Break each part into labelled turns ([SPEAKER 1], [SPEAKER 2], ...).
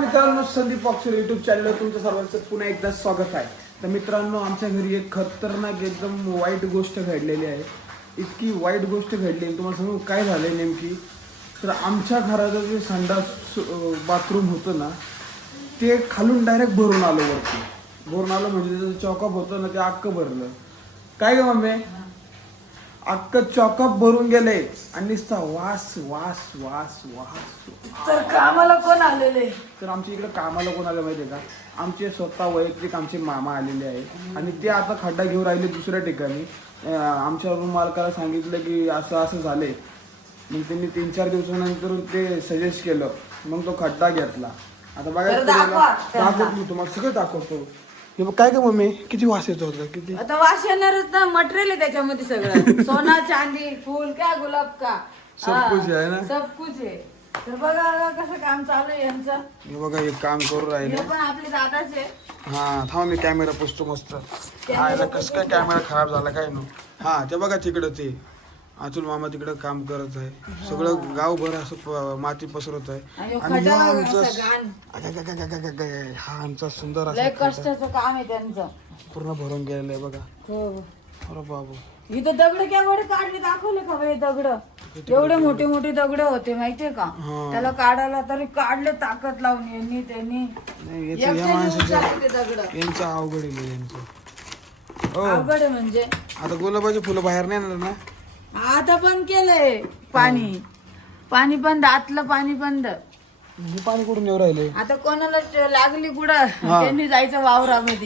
[SPEAKER 1] मित्रांनो, संदीप ऑक्सर युट्यूब चॅनलवर तुमचं सर्वांचं पुन्हा एकदा स्वागत आहे. तर मित्रांनो, आमच्या घरी एक खतरनाक एकदम वाईट गोष्ट घडलेली आहे. इतकी वाईट गोष्ट घडली, तुम्हाला सांगू काय झालं नेमकी. तर आमच्या घराचं जे संडास बाथरूम होतं ना, ते खालून डायरेक्ट भरून आलं वरती. भरून आलं म्हणजे त्याचं चॉकअप होतं ना, ते अख्खं भरलं. काय ग मम्मी, अख्खं चॉकअप भरून गेले आणि नुसता वास वास वास वास.
[SPEAKER 2] तर कामाला कोण आलेले?
[SPEAKER 1] तर आमच्या इकडे कामाला कोण आलं माहितीये का, आमचे स्वतः वैयक्तिक आमचे मामा आलेले आहे आणि ते आता खड्डा घेऊन राहिले दुसऱ्या ठिकाणी. आमच्या रूम मालकाला सांगितलं की असं असं झालंय. मग त्यांनी 3-4 दिवसानंतर ते सजेस्ट केलं, मग तो खड्डा घेतला. आता बघायचं दाखवतो मी तुम्हाला, सगळं दाखवतो. हे बघ, काय का मम्मी, किती वास येतो होता, किती
[SPEAKER 2] आता वास येणारच ना, मटेरियल आहे त्याच्यामध्ये सगळं. सोना चांदी फुल क्या गुलाब का
[SPEAKER 1] सब कुछ आहे ना,
[SPEAKER 2] सब कुछ आहे. तर बघा कसं काम चालू आहे यांचं.
[SPEAKER 1] हे बघा हे काम करू राहिले.
[SPEAKER 2] हे पण आपले दादाच आहे.
[SPEAKER 1] हा थांबा, मी कॅमेरा पुसतो मस्त. हा कसं काय कॅमेरा खराब झाला काय नो. हा ते बघा तिकडं, ते अतुल मामा तिकडं काम करत आहे. सगळं गावभर असं माती पसरत आहे. आणि हा आमचा सुंदर
[SPEAKER 2] लय
[SPEAKER 1] असा
[SPEAKER 2] कष्टाचं काम आहे त्यांचं,
[SPEAKER 1] पूर्ण भरून गेलेलं आहे बघा.
[SPEAKER 2] हो.
[SPEAKER 1] अरे बाबू,
[SPEAKER 2] इथं दगड केवढे काढले दाखवले का बाई? दगड एवढे मोठे मोठे दगड होते माहितीये का त्याला काढायला, तरी काढले ताकद लावून यांनी त्यांनी.
[SPEAKER 1] यांचं अवघड आहे यांचं.
[SPEAKER 2] अवघड आहे म्हणजे.
[SPEAKER 1] आता गुलाबाची फुलं बाहेर नाही येणार ना.
[SPEAKER 2] आता बंद केलंय पाणी. पाणी बंद, आतलं पाणी बंद.
[SPEAKER 1] हे पाणी कुठून येऊ राहिले?
[SPEAKER 2] आता कोणाला लागली कुठं त्यांनी जायचं वावरामध्ये.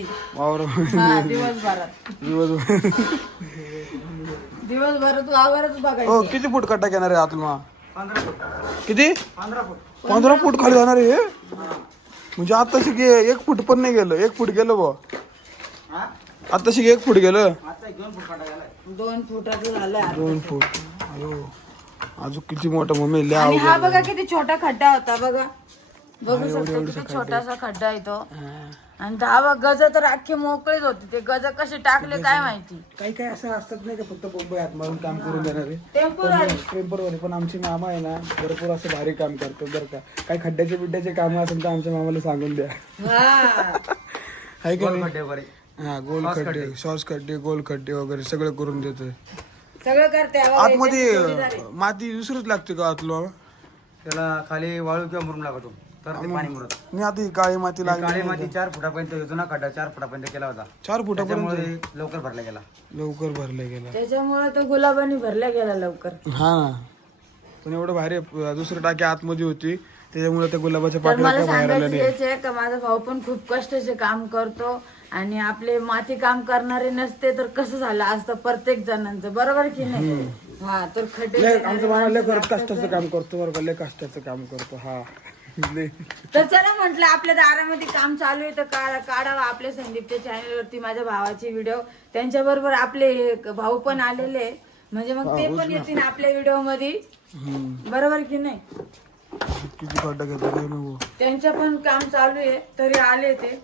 [SPEAKER 2] दिवसभरात वावरच बघायचं.
[SPEAKER 1] किती फूट कट्टा घेणार आहे आतून? 15 फूट. किती? 15 फूट खाली जाणार आहे. म्हणजे आताशी 1 फूट पण नाही गेलं. 1 फूट गेलं बा आताशी. 1 फूट गेलं.
[SPEAKER 2] 2 फुटाचं झालं.
[SPEAKER 1] 2 फूट. अजून किती मोठा मम्मी.
[SPEAKER 2] आणि हा बघा किती छोटा खड्डा होता बघा. बघू शकतो किती छोटासा खड्डा आहे तो. आणि 10 गज तर अख्खे मोकळेच होते. ते गज कसे टाकले काय माहिती.
[SPEAKER 1] काही काही असं असतात नाही का, फक्त मुंबई हात मारून काम करून देणारे
[SPEAKER 2] टेम्पोररी.
[SPEAKER 1] पण आमचे मामा आहे ना, भरपूर असं भारी काम करतो बरं का. काही खड्ड्याचे बिड्ड्याचे काम असेल तर आमच्या मामाला सांगून द्या. आहे का नाही? हा, गोल खड्डे, शॉर्ट खड्डे, गोल खड्डे वगैरे सगळं करून देतोय.
[SPEAKER 2] सगळं करते.
[SPEAKER 1] आतमध्ये माती दुसरीच लागते का आतलं?
[SPEAKER 3] त्याला खाली वाळू किंवा मुरुम लागतो तर ते पाणी मुरत.
[SPEAKER 1] मी आता ही काळी माती लागली.
[SPEAKER 3] काळी माती 4 फुटापर्यंत, जुना खड्डा 4 फुटापर्यंत केला होता.
[SPEAKER 1] 4 फुटापर्यंत
[SPEAKER 3] लवकर भरला गेला.
[SPEAKER 1] लवकर भरला गेला.
[SPEAKER 2] त्याच्यामुळे तो गुलाबानी भरला गेला लवकर.
[SPEAKER 1] हा, पण एवढं भारी दुसरी टाकी आतमध्ये होती, त्याच्यामुळे त्या गुलाबाच्या
[SPEAKER 2] तर
[SPEAKER 1] पाकळ्या
[SPEAKER 2] मला
[SPEAKER 1] बाहेर आल्या
[SPEAKER 2] सांगायचं
[SPEAKER 1] नाही.
[SPEAKER 2] हेच आहे का माझा भाऊ पण खूप कष्टाचे काम करतो. आणि आपले माती काम करणारे नसते तर कसं झालं असतं प्रत्येक जणांचं, बरोबर की नाही. हा, तर खड्डे
[SPEAKER 1] आमचं मामा लय कष्टाचं काम करतो बरं का, लय कष्टाचं काम करतो. हा,
[SPEAKER 2] तर चला म्हटलं आपल्या दारामध्ये काम चालू आहे तर काढावा आपल्या संदीपच्या चॅनलवरती माझ्या भावाचे व्हिडिओ. त्यांच्या बरोबर आपले भाऊ पण आलेले, म्हणजे मग ते पण येतील आपल्या व्हिडिओ मध्ये, बरोबर की नाही.
[SPEAKER 1] किती खड्डा घेतो
[SPEAKER 2] त्यांचं पण काम चालू आहे तरी आले ते.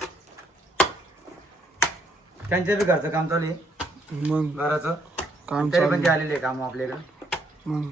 [SPEAKER 3] त्यांच्या बी घरचं काम चालू आहे,
[SPEAKER 1] मग
[SPEAKER 3] घराचं
[SPEAKER 1] काम
[SPEAKER 3] तरी पण ते आलेले काम आपल्याकडे.
[SPEAKER 1] मग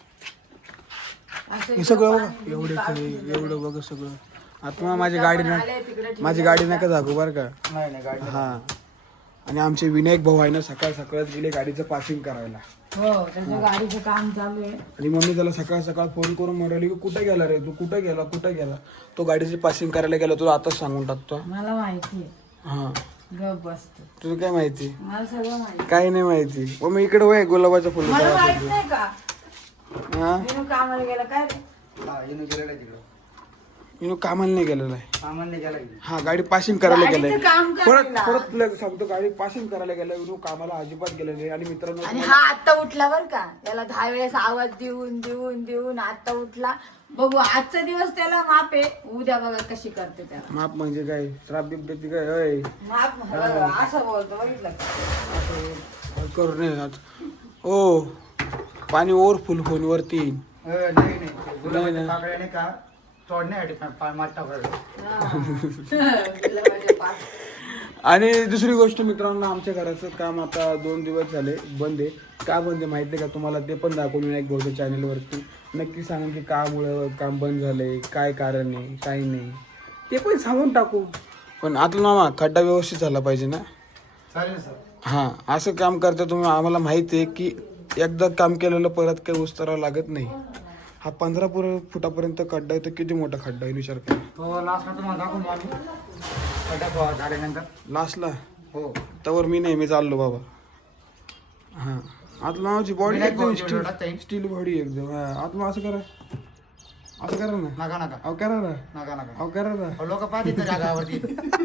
[SPEAKER 1] हे सगळं बघा, एवढं बघा सगळं. आता माझी गाडी नका जागू बरं का.
[SPEAKER 3] नाही गाडी.
[SPEAKER 1] हा, आणि आमचे विनायक भाऊ आहे ना, सकाळ सकाळच गेले गाडीचं पासिंग करायला.
[SPEAKER 2] हो, त्याच्या गाडीचं काम चालू आहे.
[SPEAKER 1] आणि मम्मी त्याला सकाळ सकाळ फोन करून म्हणाली की कुठे गेला रे तू, कुठे गेला. तो गाडीची पासिंग करायला गेला, तुला आताच सांगून टाकतो.
[SPEAKER 2] मला माहिती आहे.
[SPEAKER 1] हा,
[SPEAKER 2] गप बसतो.
[SPEAKER 1] तुला काय माहिती?
[SPEAKER 2] मला सगळं माहिती.
[SPEAKER 1] काही नाही माहिती. मम्मी इकडे वय गुलाबाच्या फुलं.
[SPEAKER 2] मला माहित नाही का
[SPEAKER 1] हा,
[SPEAKER 2] विनू कामाला गेला काय रे?
[SPEAKER 3] येऊन गेलेला तिकडं.
[SPEAKER 1] मी कामाला नाही गेलेला आहे.
[SPEAKER 3] सामान्य गेला.
[SPEAKER 1] हा, गाडी पासिंग करायला गेलाय.
[SPEAKER 2] गाडीचं काम करायला.
[SPEAKER 1] परत तुला सांगतो, गाडी पासिंग करायला गेला. विनू कामाला अजिबात गेला नाही. आणि मित्रांनो,
[SPEAKER 2] आणि हा आता उठला बर का, त्याला 10 वेळेस आवाज देऊन आता उठला. बघू आजचा दिवस त्याला माप आहे, उद्या बघा कशी करते त्याला.
[SPEAKER 1] माप म्हणजे काय, श्राप बिप देते काय? होय,
[SPEAKER 2] माप असं बोलतो, बघितलं का?
[SPEAKER 1] करू नये. ओ, पाणी ओव्हरफुल होऊन वरती.
[SPEAKER 3] नाही गुलाबाच्या पाकळ्याने का तोडण्यासाठी माती टाकायला.
[SPEAKER 1] आणि दुसरी गोष्ट मित्रांनो, आमच्या घराचं काम आता 2 दिवस झाले बंद आहे. का बंद आहे माहिती आहे का तुम्हाला? ते पण दाखवून विनायक भाऊच्या चॅनलवरती. नक्की सांगा की कामुळं काम बंद झालंय, काय कारण आहे, काय नाही, ते पण सांगून टाकू. पण आता मामा खड्डा व्यवस्थित झाला पाहिजे ना?
[SPEAKER 3] चालेल सर.
[SPEAKER 1] हां, असं काम करता तुम्ही. आम्हाला माहिती आहे की एकदा काम केलेलं परत काही उस्तरावं लागत नाही. हा 15 फुटापर्यंत खड्डा आहे, तर किती मोठा खड्डा आहे विचार करा.
[SPEAKER 3] तो लास्टला तुम्हाला दाखवून आम्ही खड्डा झाल्यानंतर.
[SPEAKER 1] लास्टला
[SPEAKER 3] हो.
[SPEAKER 1] त्यावर मी नाही, मी चाललो बाबा. हां, आत्मा माझी बॉडी
[SPEAKER 3] विनायक
[SPEAKER 1] एकदम
[SPEAKER 3] भाऊची व्हिडिओ टाकता येईल.
[SPEAKER 1] स्टील बॉडी एकदम. हां, आत्मा असं करा, असं करा ना.
[SPEAKER 3] नका नका
[SPEAKER 1] अहो करा ना,
[SPEAKER 3] नका नका.
[SPEAKER 1] अहो करा ना.
[SPEAKER 3] लोक पाहतील त्या जागावरती.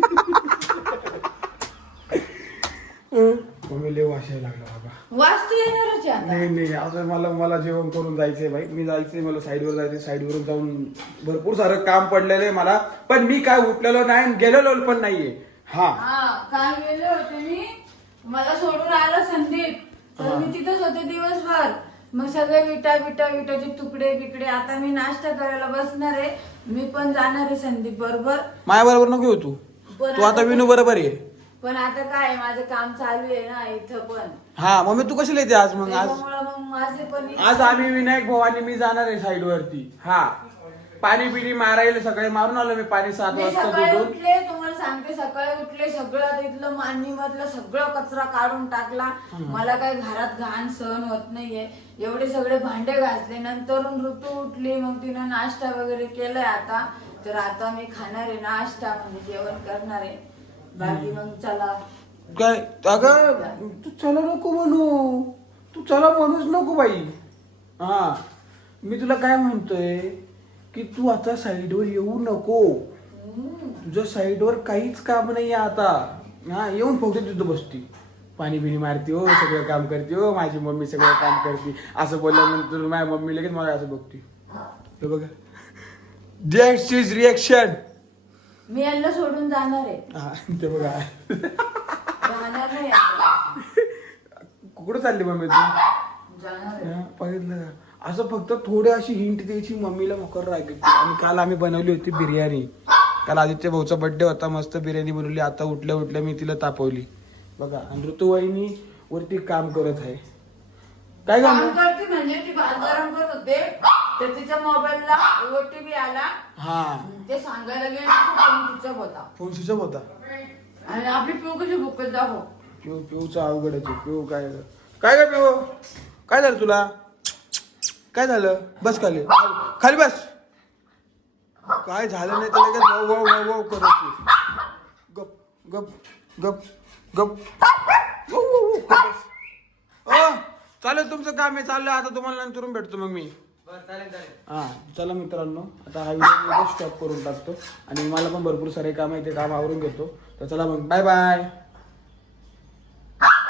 [SPEAKER 1] मम्मी लय वाशायला लागला बाबा.
[SPEAKER 2] वास्तू येणारच आहे आता.
[SPEAKER 1] नाही नाही, आता मला जेवण करून जायचंय भाई. मी जायचंय, मला साईडवर जायचंय. साईडवरून जाऊन भरपूर सारं काम पडलेलं आहे मला. पण मी काय उठलेलो नाही, गेलेलो पण नाहीये. हा,
[SPEAKER 2] काल गेले होते मी, मला सोडून आलं संदीप, तर मी तिथंच होते दिवसभर. मग सगळे विटाचे तुकडे बिकडे. आता मी नाश्ता करायला बसणार आहे. मी पण जाणार आहे संदीप बरोबर.
[SPEAKER 1] माझ्या बरोबर नको येऊ तू आता विनू बरोबर आहे.
[SPEAKER 2] पण आता काय, माझं काम चालू आहे ना इथं पण.
[SPEAKER 1] हा, मम्मी तू कशी येते आज? मग
[SPEAKER 2] त्याच्यामुळं मग माझे पण
[SPEAKER 1] आज आम्ही विनायक भाऊ आणि मी जाणार आहे साईड वरती. हा, पाणी बिणी मारायला सगळे मारून आलो मी. पाणी 7
[SPEAKER 2] मी
[SPEAKER 1] वाजता
[SPEAKER 2] सकाळी
[SPEAKER 1] कुठून.
[SPEAKER 2] उठले, तुम्हाला सांगते सकाळी उठले, सगळं आता इथलं मांडणी मधलं सगळं कचरा काढून टाकला. मला काही घरात घाण सहन होत नाहीये. एवढे सगळे भांडे घासले. नंतर ऋतू उठली, मग तिनं नाश्ता वगैरे केलाय आता. तर आता मी खाणार आहे नाश्ता, म्हणजे जेवण करणार आहे. बाकी मग चला.
[SPEAKER 1] काय अगं, तू चला नको म्हणू, तू चला म्हणूच नको बाई. हा, मी तुला काय म्हणतोय की तू आता साईडवर येऊ नको. तुझं साईडवर काहीच काम नाही आता. हा, येऊन फक्त तिथं बसती, पाणी बिणी मारती, हो सगळं काम करते, हो माझी मम्मी सगळं काम करते. असं बोलल्यानंतर माझ्या मम्मी लगेच मला असं बघती. हे बघा, दॅट्स हिज रिएक्शन.
[SPEAKER 2] मी यांना सोडून जाणार आहे.
[SPEAKER 1] हा, ते बघा.
[SPEAKER 2] राहणार नाही आता.
[SPEAKER 1] कुठं चालली मम्मी तू?
[SPEAKER 2] जाणार आहे.
[SPEAKER 1] हा, बघितलं का? असं फक्त थोडी अशी हिंट द्यायची, मम्मीला मकर राग येते. आणि काल आम्ही बनवली होती बिर्याणी. काल आदित्य भाऊचा बर्थडे होता, मस्त बिर्याणी बनवली. आता उठल्या मी तिला तापवली बघा. आणि ऋतुवाहिनी वरती काम करत आहे. काय
[SPEAKER 2] काम
[SPEAKER 1] काम?
[SPEAKER 2] करते म्हणजे ती भात गरम करत होते, तर तिच्या मोबाईलला ओटीपी आला.
[SPEAKER 1] हा,
[SPEAKER 2] ते सांगायला गेले फोन स्विच ऑफ होता.
[SPEAKER 1] फोन स्विच ऑफ होता.
[SPEAKER 2] आणि आपली पिऊ कशी बुकत दाखव.
[SPEAKER 1] पिऊचा अवघडच आहे. पिऊ काय काय पिऊ, काय झालं तुला? काय झालं? बस खाली, खाली बस. काय झालं नाही तर लगेच वाव वाव वाव वाव करत. गप गप गप गप वाव वाव वाव करत. चालेल, तुमचं काम आहे, चाललं. आता तुम्हाला नंतरून भेटतो मग मी.
[SPEAKER 3] बरं चालेल.
[SPEAKER 1] हां, चला मित्रांनो, आता हा व्हिडिओ स्टॉप करून टाकतो. आणि मला पण भरपूर सारे काम आहे, ते काम आवरून घेतो. तर चला मग, बाय बाय.